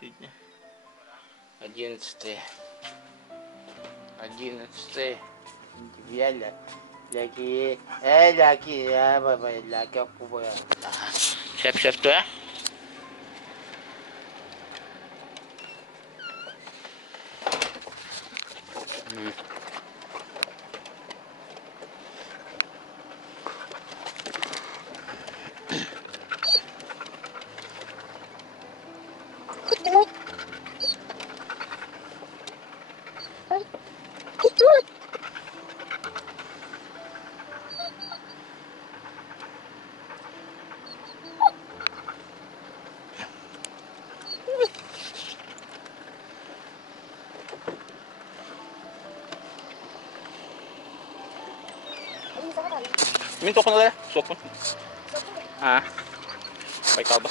сегодня 11 lagi ya bapak lagi aku boleh siap-siap tuh ya. Minta ko na lang. Sopon. Ah. May kalba.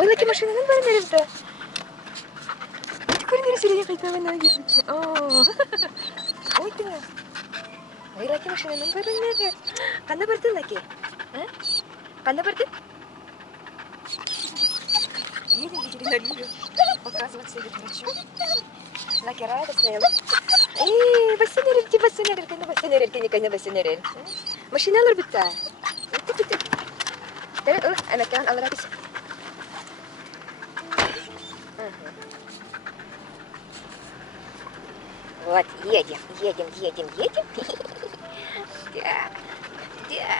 Ой, лаки машинаның барын беріпті. Көрінері сүрені қайтабын өйгізді. Ой, тіңі. Ой, лаки машинаның барын берді. Қанда бардың, лаки? Қанда бардың? Едем ветеринарию. Показывать себе врачу. Лаки радостная. Бассенерер, кені бассенерер. Машиналар бітті. Әмәттен алыра біз. Вот, едем. Да.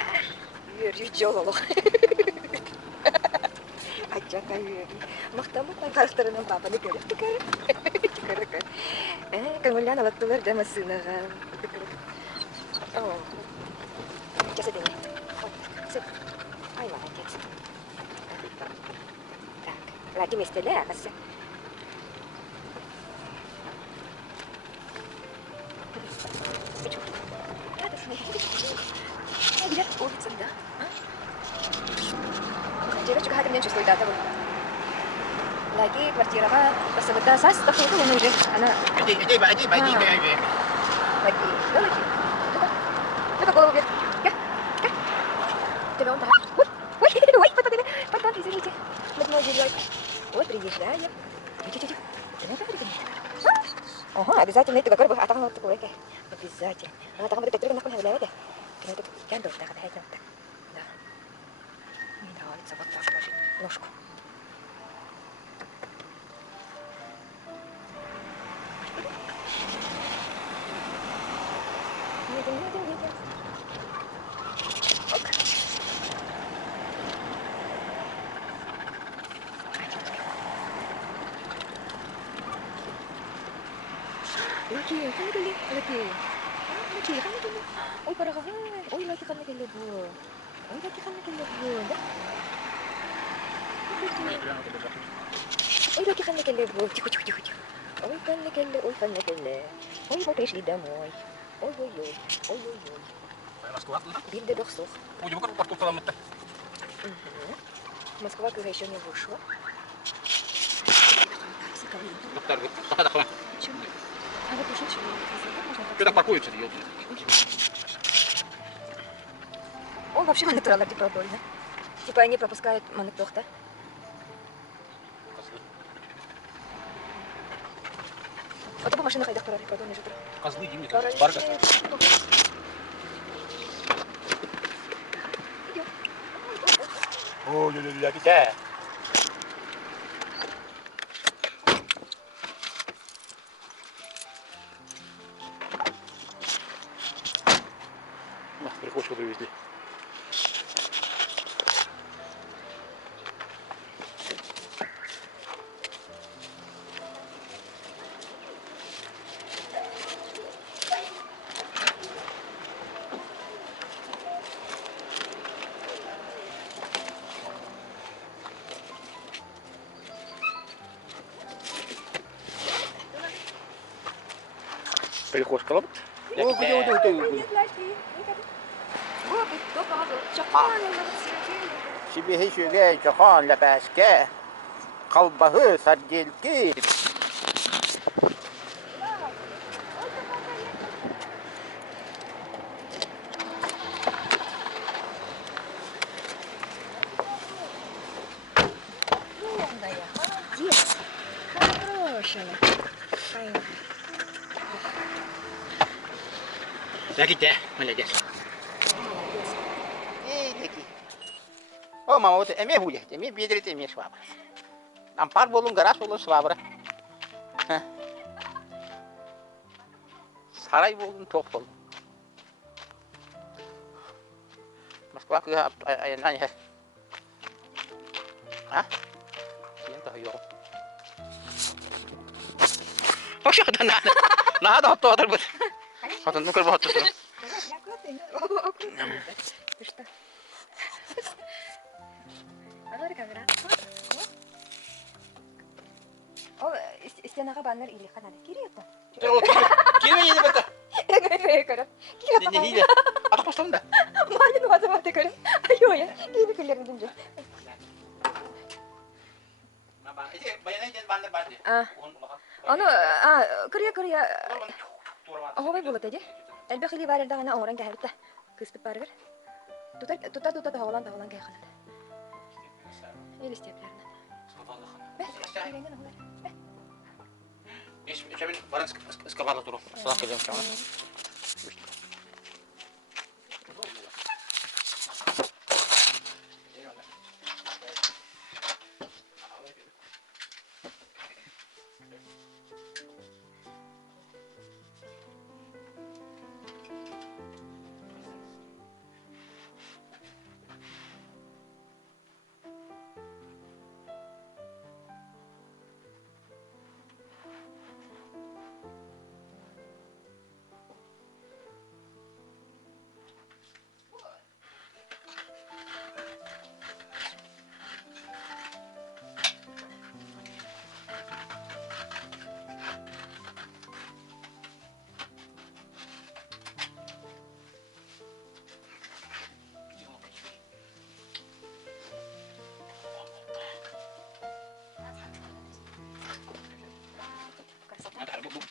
Верю, жололық. Ачака верю. Мақтамықпай қарықтарынан папаны көріпті кәрі. Көңілден алаттылар да масынаға. Жаса дене. Ай, молодец. Так, лаки местелі ақысы. Где улица, да? Девочка хатымнен чувствует, да, того. Лаки квартираға басыбыда сас тақылды оны уже. Иди. Лаки, да, лаки? Ну-ка, голову вверх. Тебя он так. Ой, потом, извините. Вот, приезжаем. Тихо. Ага, обязательно это как бы атахан вот такой. Обязательно. Она там будет трудно нахуй хавляет. Ты тут кендов так это так. Да. Мне нравится вот так положить ножку. Едем. Ок. Лаки, kamu dulu, Laki. Ой, параговай. Ой, Лаки, kamu dulu. Ой, Лаки, kamu dulu. Тихо. Ой, kamu dulu. Ой, пришли домой. Ой. Бильда дохсох. Ой, вы как порту километр? Москва когда еще не вышла. Доктор, пока. Чем? А вот уже чего? Что так паркуется, ёлки? Он вообще монитор антипродольный. Типа они пропускают монитор, да? Вот эта машина хайдах продольный же. Козлы, Дим, мне кажется, парка. Ой, ля-ля-ля, Приходишь, привезли. Прикус кылып. Привет, Лашки. Вот, кто поможет? Чапан, Себе hişüge çakan lepeske. Kalbahı sargelki. умная, молодец. Хорошая. Правильно. Ya git de, öyle gel. O mama o eme huje, eme biedrit eme şvabra. Ampar bolun garas bolun şvabra. Saray bolun tok bolun. Moskva kı aynan ya. Ha? Yan tahu yok. Hoş ada nada. Nada hotu otur bu. Hatun nukar bu hotu. Ты что? А ну камера. Ол стенаға баннер или қанады. Кереді. Kelme yedi bata. Эгэ көріп. Ne hile? Atık başladın da. Малин вазаматы көріп. Айо я. Кейді күлерін дүмже. Аны, кырия. Оғабай болады әде. Әлбі қили барырда ғана оңыран кәйбітті. Кыспыт бары бір. Тұта тағылан кәйқанады. Ел істеплерінен. Бәс, үйренген оғылар. Şöyle varın ıskabalı duru. Salam geleceğim şu an.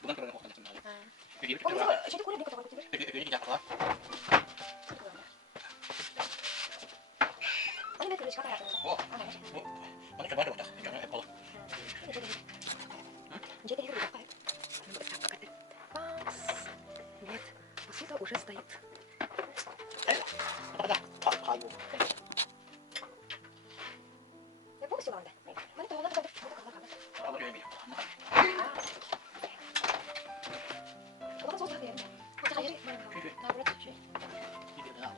Bukan terlalu kokoh sebenarnya. Jadi Jadi kulit dia kotor-kotor. ini tidak apa. Ini tulis kata apa? Oh, mana coba dong, jangan Apple. Jadi ini apa? Нет, посуда уже стоит. Ada, kayu. Я помню, Ланда. Mana tahu lah kita. Apa dia ini? Kalau kan susah dia. Kita aja nih. Nah, boleh cuci. Tidak ada.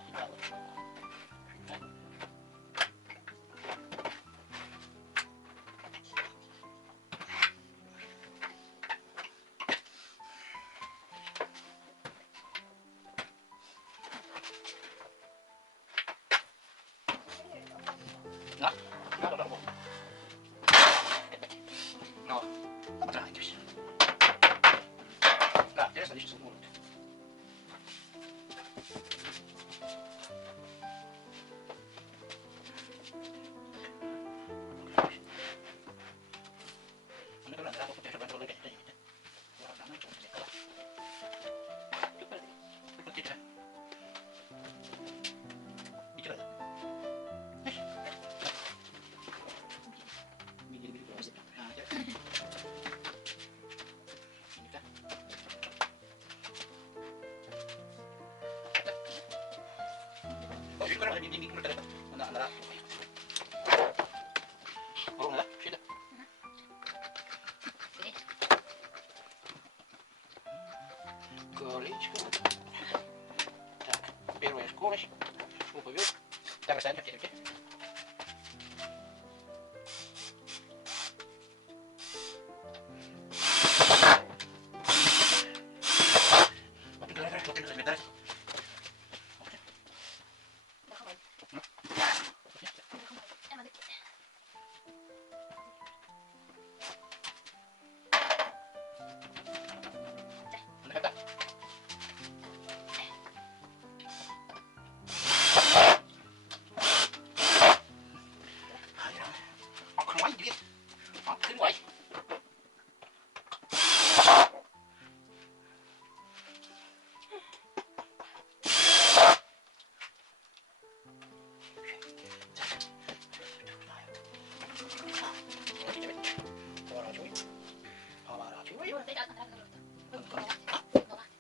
Nah, ada. No, apa terakhir? Nah, dia tadi semua. Крылечко. Так, первая скорость. Повел. Так, оставим руки.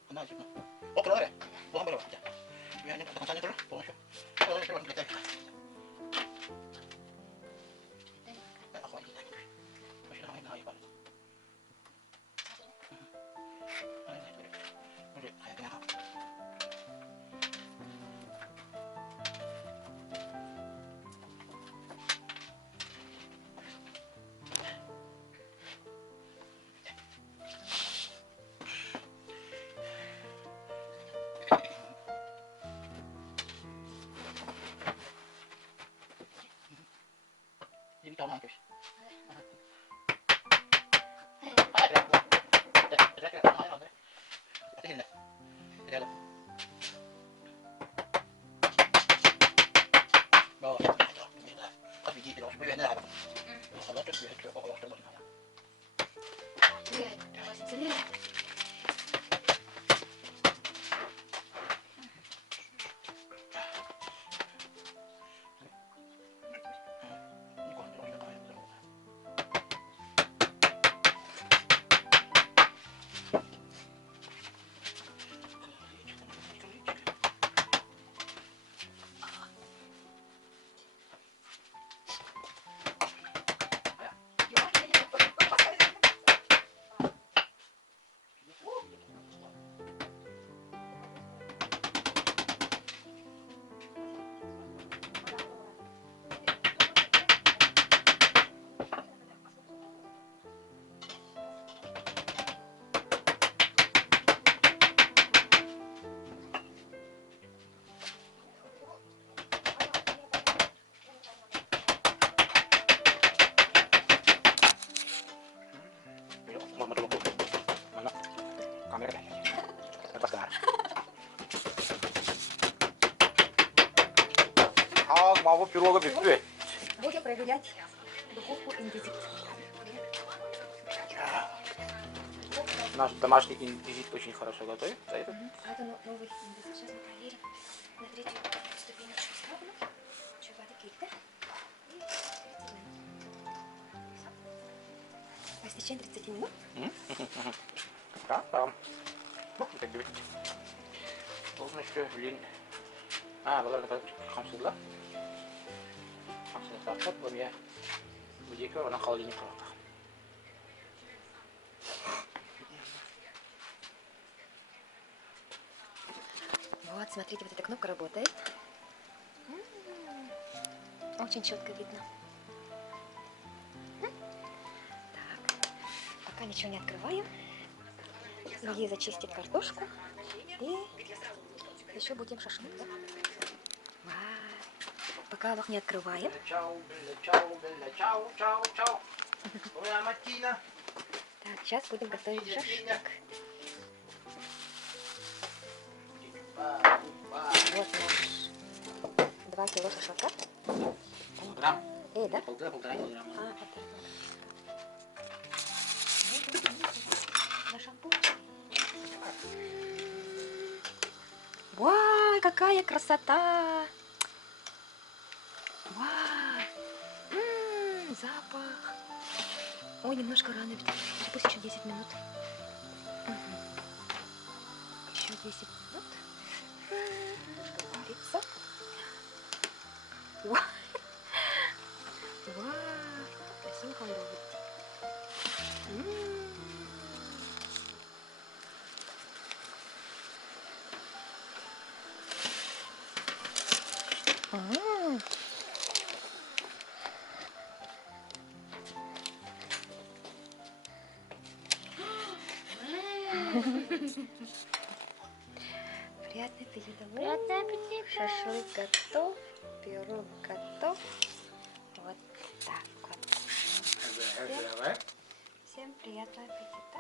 Она типа. О, килограмм. Belum berapa? Ya, ini tekan sana terus. Tolong sih. Kalau saya belum kita. Aku aja. Masih namanya naik Pak. Ini kayaknya apa? Ini tahu nggak? Kamera kan? Lepas ke arah. Mau пирога бифтует. Будем проверять духовку индизит. Наш домашний индизит очень хорошо готовит. Это новый индизит. Сейчас мы проверим на третью ступенечку ставлю. Чувак кипит. И 30 минут. Все. В течение 30 минут. Да. Так говорить. Полностью, блин. Бұлар қамсызлар. Қамсызлар тартып, бұл я өдекі оны қалдейіне қалады. Вот, смотрите, вот эта кнопка работает. Очень четко видно. Так, пока ничего не открываем. Илья зачистит картошку. И еще будем шашлык. Да? Пока лох не открываем. Чау. Так, сейчас будем готовить шашлык. Вот наш 2 кило шашлыка. Грамм? Да? Полтора килограмма. На шампунь. Вау, какая красота! Вау! Запах! Ой, немножко рано, ведь пусть еще 10 минут. Еще 10 минут. Немножко варится. Вау! Вау! Красиво холодит. Приятный аппетит. Приятного аппетита. Шашлык готов, пирог готов. Вот так вот. Всем приятного аппетита.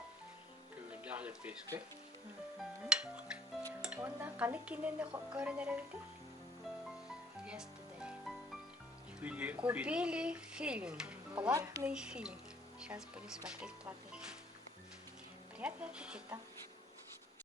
Онда каны кинене көрінерелді? Купили фильм, платный фильм. Сейчас будем смотреть платный фильм. Приятного аппетита.